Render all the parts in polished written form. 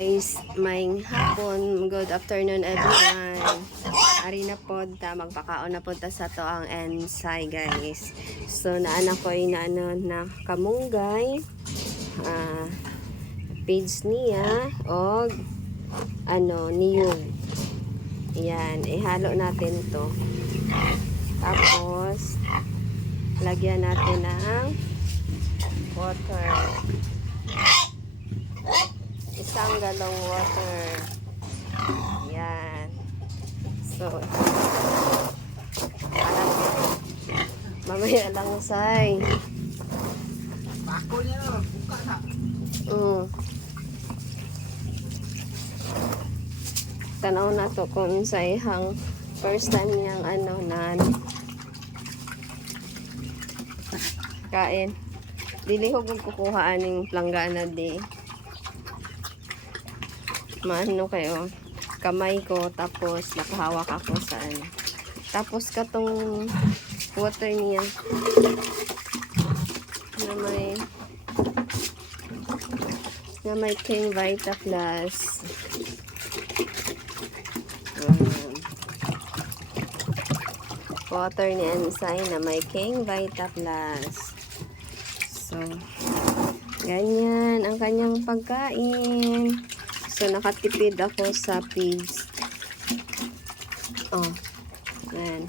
Guys, maayong hapon, good afternoon everyone. Ari na po ta magpakaon na po ta sa to ang ensay guys. So naana ko na kamunggay, page niya og niyog. Yan, ihalo natin to. Tapos lagyan natin ng water. Isang galong water. Yan. So, parang mamaya lang say. Bako niya na, buka na. Tanaw na to kung sa ihang first time niyang kain. Dili ko kung kukuha aning planggana di. Maano kayo, kamay ko, tapos nakahawak ako sa tapos katong water niya na may King Vita Plus. Water ni Ensay na may King Vita Plus. So, ganyan ang kanyang pagkain. So, nakatipid ako sa pigs. Oh, man.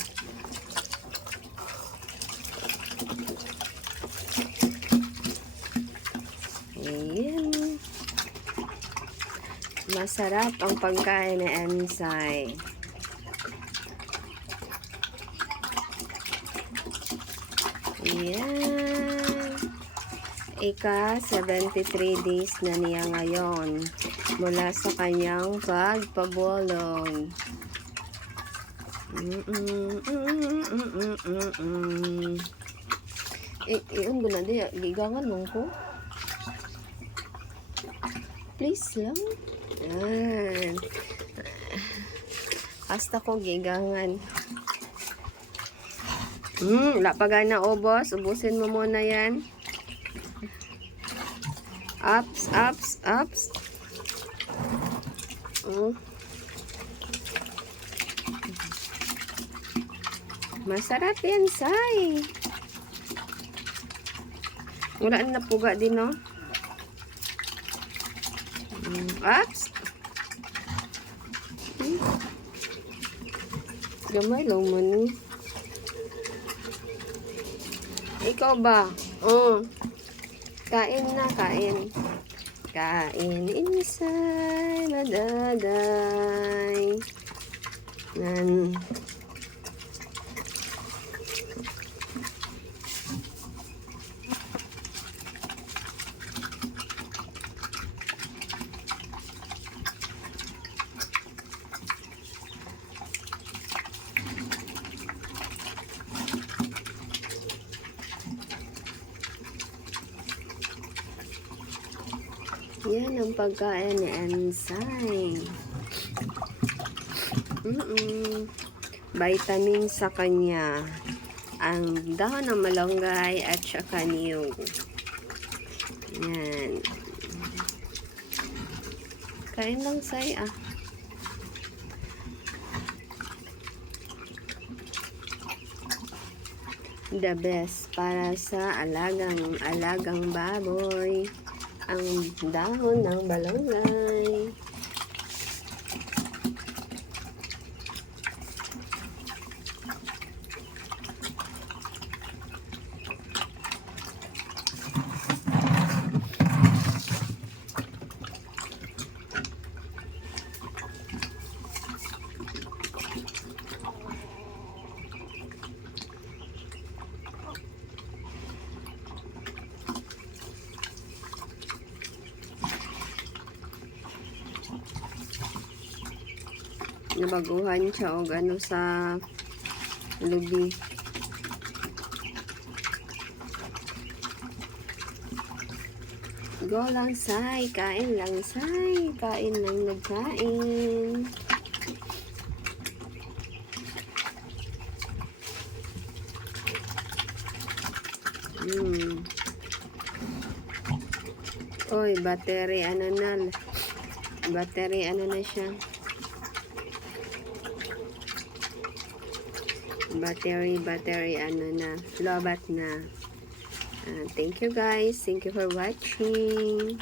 Ayan. Masarap ang pagkain ni Ensay. Ayan. Ika 73 days na niya ngayon mula sa kanyang pagpabulong. Iyon na di gigangan mong ko. Please lang. Yan. Hasta ko gigangan. Wala pa gana ubos. Ubusin mo muna yan. Ups. Masarap yan, say. Wala na puga din, no? Ups. Gamay lang mo ni. Ikaw ba? Kain na, kain. Kain insay, madaday. Nan. Yan ang pagkain ni Ensay. Vitamin sa kanya. Ang dahon ng malunggay at saka niyog. Yan. Kain lang, say, The best para sa alagang baboy. Ang dahon ng balonggay. Nabaguhan siya o sa lubi. Go lang, say. Kain lang, say. Kain lang, nagkain. Oy, battery, Battery, ano na siya? Battery, ano na. Lobat na. Thank you guys. Thank you for watching.